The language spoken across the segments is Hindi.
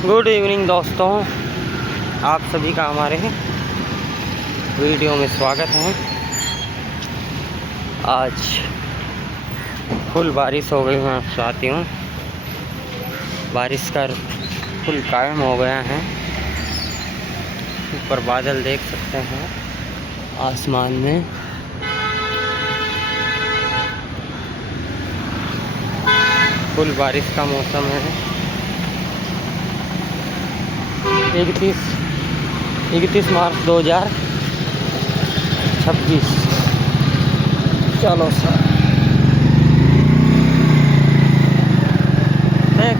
गुड इवनिंग दोस्तों, आप सभी का हमारे वीडियो में स्वागत है। आज फुल बारिश हो गई, मैं चाहती हूँ बारिश का फुल कायम हो गया है। ऊपर बादल देख सकते हैं आसमान में। फुल बारिश का मौसम है। 31 मार्च 2026। चलो सर,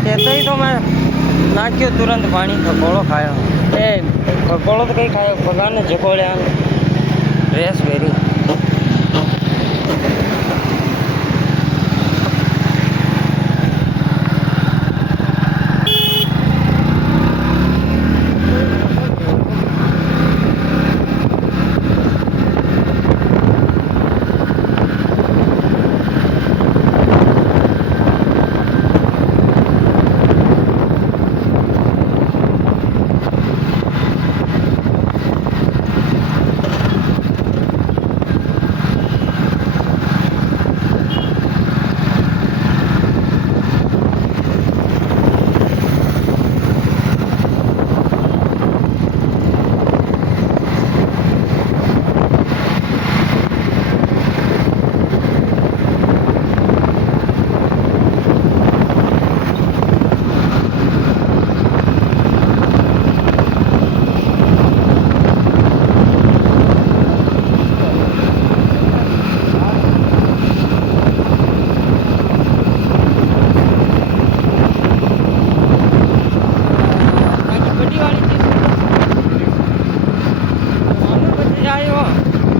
कहते ही तो मैं ना क्यों तुरंत पानी खकोड़ो खाया। खकोड़ो तो कहीं खाया, भगवान ने झकोड़े रेस वेरी।